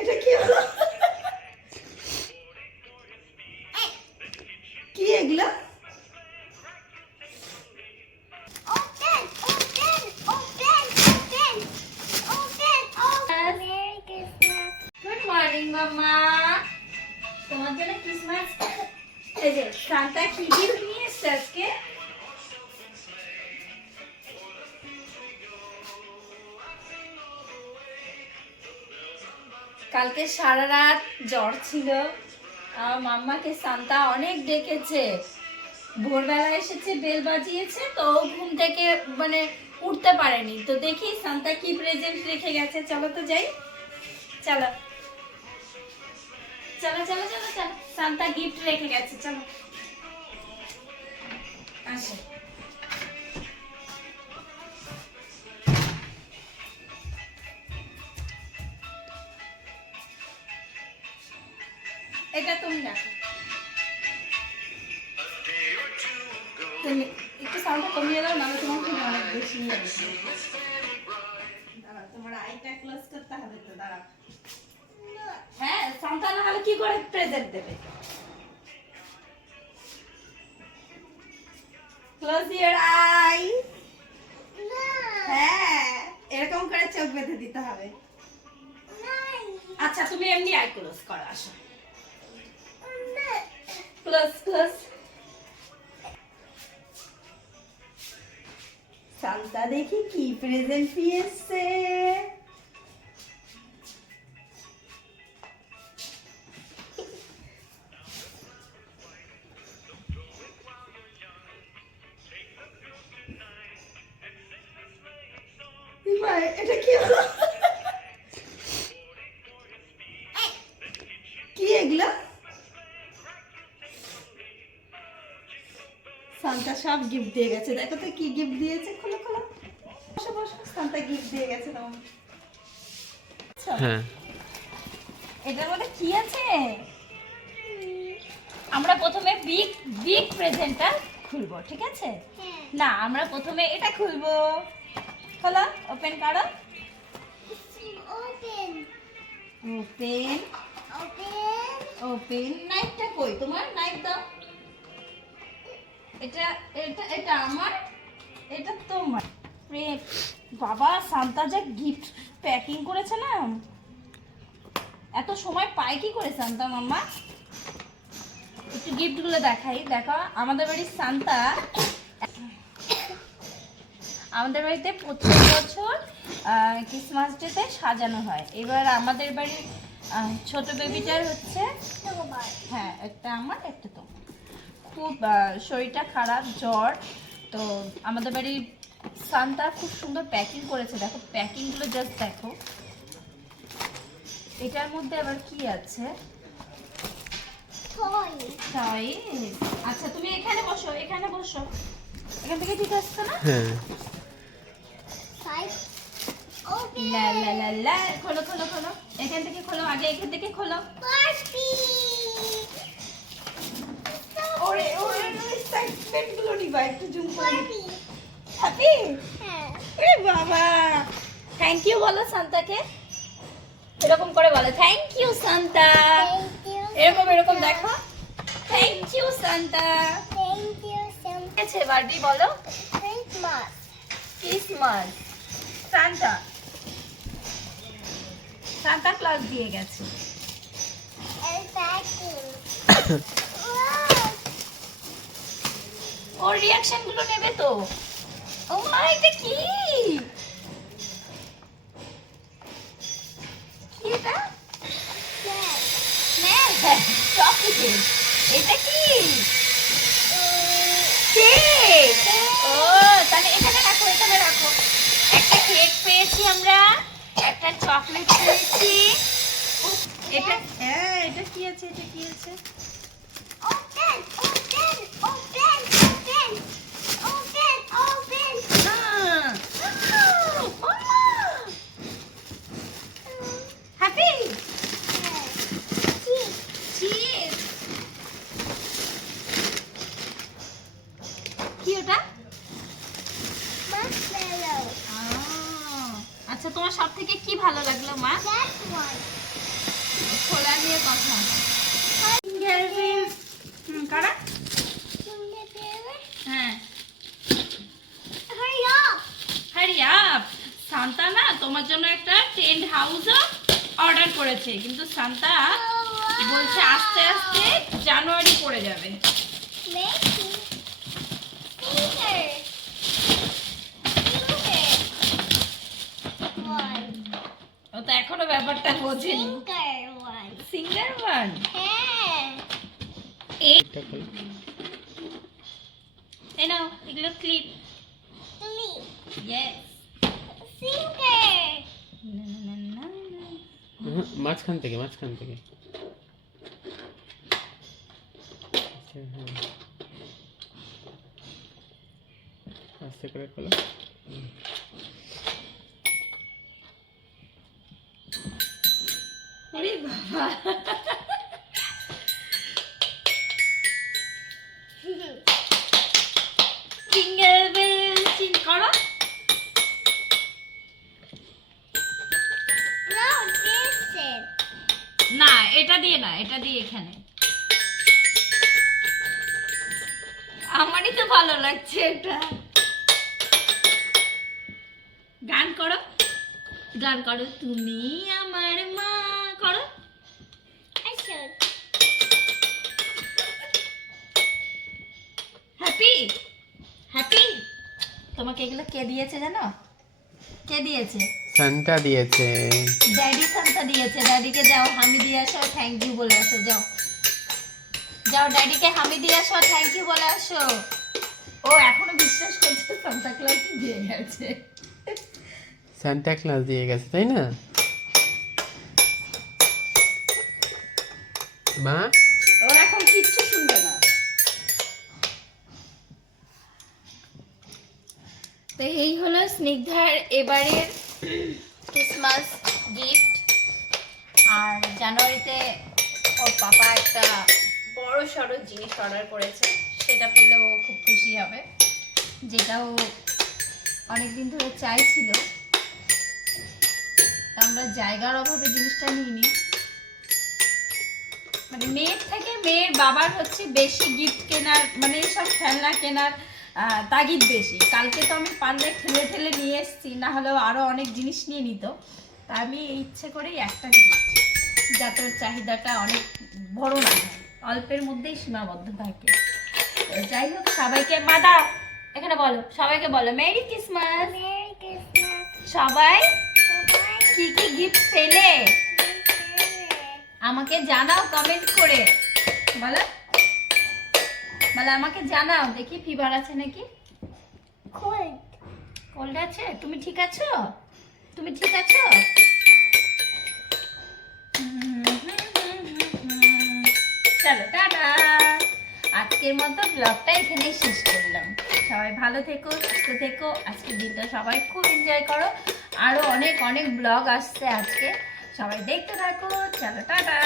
এটা কি হলো? কি এগুলো? গুড মর্নিং মাম্মা। তোমার জন্য ক্রিসমাস এই যে সান্তা কি গিফট নিয়ে এসেছে আজকে? কালকে সারা রাত জ্বর ছিল, মাম্মাকে সান্তা অনেক ডেকেছে। ভোরবেলা এসেছে, বেল বাজিয়েছে, তো ঘুম থেকে মানে উঠতে পারেনি। তো দেখি সান্তা কি প্রেজেন্ট রেখে গেছে। চলো তো যাই, চলো চলো চলো চলো চলো। সান্তা গিফট রেখে গেছে, চলো আসো। এটা তুমি রাখো, তুমি একটু সাউন্ডটা কমিয়ে দাও, নাহলে তোমার খুব অনেক বেশি লাগছে। দাঁড়াও, তোমার আইটা ক্লোজ করতে হবে তো, দাঁড়াও। হ্যাঁ, সান্তা না হলে কি করে প্রেজেন্ট দেবে? Close your I. হ্যাঁ, এরকম করে চোখ বেঁধে দিতে হবে। আচ্ছা, তুমি এমনি আই ক্লোজ করো, আসো। Close close. সান্তা দেখি কি প্রেজেন্ট নিয়ে এসেছে। এটা কি হলো? কি এগুলো? সান্তা সব গিফট দিয়ে গেছে। দেখো তো কি গিফট দিয়েছে। খোলো খোলো, বসো বসো। সান্তা গিফট দিয়ে গেছে তোমাকে। হ্যাঁ, এটার মধ্যে কি আছে? আমরা প্রথমে বিগ বিগ প্রেজেন্টটা খুলবো, ঠিক আছে? না, আমরা প্রথমে এটা খুলবো। খোলো, ওপেন করো। Open open open. নাইফটা কই তোমার? নাইফ দাও। এটা এটা এটা আমার, এটা তোমার। বাবা, সান্তা যা গিফট প্যাকিং করেছে না, এত সময় পায় কি করে সান্তা মাম্মা? একটু গিফট গুলো দেখাই। দেখো, আমাদের বাড়ির সান্তা, আমাদের বাড়িতে প্রত্যেক বছর ক্রিসমাস ডেতে সাজানো হয়। এবার আমাদের বাড়ির ছোট বেবিটার হচ্ছে, হ্যাঁ, একটা আমার একটা তো খুব শরীরটা খারাপ, জ্বর। তো আমাদের বাড়ির সান্তা খুব সুন্দর প্যাকিং করেছে। দেখো, প্যাকিংগুলো জাস্ট দেখো। এটার মধ্যে আবার কি আছে? তাই? আচ্ছা, তুমি এখানে বসো, এখানে বসো। এখান থেকে ঠিক আসছে না? হ্যাঁ। লা লা লা লা। খোলো খোলো খোলো, এখান থেকে খোলো, আগে এখান থেকে খোলো। ওরে ওরে, এক্সাইটমেন্ট গুলো নিবা, একটু জুম করে। হ্যাপি? হ্যাঁ। আরে বাবা, থ্যাংক ইউ বলো সান্তাকে। এরকম করে বলো, থ্যাংক ইউ সান্তা। এরকম এরকম দেখো, থ্যাংক ইউ সান্তা। আছে বার্থডে বলো। Christmas Christmas. Santa Santa Claus দিয়ে গেছে। ওর রিঅ্যাকশন গুলো নেবে তো। ও মা, এটা কি? কি এটা? চকলেট। এটা কি? কেক। ও, তাহলে এখানে রাখো, এখানে রাখো। একটা কেক পেয়েছি আমরা, একটা চকলেট পেয়েছি। এটা, হ্যাঁ, এটা কি আছে? এটা কি আছে? Open open open open open open. Happy? কি ওটা? আচ্ছা, তোমার সব থেকে কি ভালো লাগলো মা? খোলা নিয়ে কথা। কারা? হ্যাঁ, হারি আপ। সান্তা না তোমার জন্য একটা টেন্ট হাউসও অর্ডার করেছে, কিন্তু সান্তা বলছে আস্তে আস্তে জানুয়ারি পড়ে যাবে। ও তো এখনো ব্যাপারটা বোঝেনি। সিঙ্গার ওয়ান এই নাও, এগুলো ক্লিপ। ইয়েস, মাঝখান থেকে আস্তে করে খোলো। আরে বাবা, জিঙ্গল বেল চিন করো। না, এটা দিয়ে না, এটা দিয়ে এখানে। আমারই তো ভালো লাগছে এটা। গান করো, গান করো, তুমি আমার মা করো। Happy happy. তোমাকে এগুলো কে দিয়েছে জানো? কে দিয়েছে? সান্তা দিয়েছে। ড্যাডি সান্তা দিয়েছে। ড্যাডিকে যাও হামি দিয়ে আসো, থ্যাংক ইউ বলে আসো। যাও যাও, ড্যাডিকে হামি দিয়ে আসো, থ্যাংক ইউ বলে আসো। ও এখনো বিশ্বাস করছে সান্তা ক্লজ দিয়ে গেছে। সান্তা ক্লজ দিয়ে গেছে, তাই না মা? ও এখন কিচ্ছু শুনবে না। তো এই হলো স্নিগ্ধার এবারের ক্রিসমাস গিফট। আর জানুয়ারিতে ওর পাপা একটা বড় সড়ো জিনিস অর্ডার করেছে, সেটা পেলে ও খুব খুশি হবে, যেটা ও অনেকদিন ধরে চাইছিল। আমরা জায়গার অভাবে জিনিসটা নিইনি। মানে মেয়ের থেকে মেয়ের বাবার হচ্ছে বেশি গিফট কেনার, মানে এইসব খেলনা কেনার তাগিদ বেশি। কালকে তো আমি পারলে ঠেলে ঠেলে নিয়ে এসেছি, না হলেও আরও অনেক জিনিস নিয়ে নিত। তা আমি ইচ্ছে করেই একটা নিয়েছি, যাতে ওর চাহিদাটা অনেক বড় না হয়, অল্পের মধ্যেই সীমাবদ্ধ থাকে। যাই হোক, সবাইকে মাদা এখানে বলো, সবাইকে বলো মেরি ক্রিসমাস। সবাই কি কি গিফট পেলে আমাকে জানাও কমেন্ট করে। বলো বলো, আমাকে জানাও। দেখি ফিভার আছে নাকি? কোল্ড আছে? তুমি ঠিক আছো? তুমি ঠিক আছো? চলো টাটা, আজকের মতো ব্লগটা এখানেই শেষ করলাম। সবাই ভালো থেকো, সুস্থ থেকো, আজকের দিনটা সবাই খুব এনজয় করো। আরো অনেক অনেক ব্লগ আসছে আজকে, সবাই দেখতে থাকো। চলো টাটা।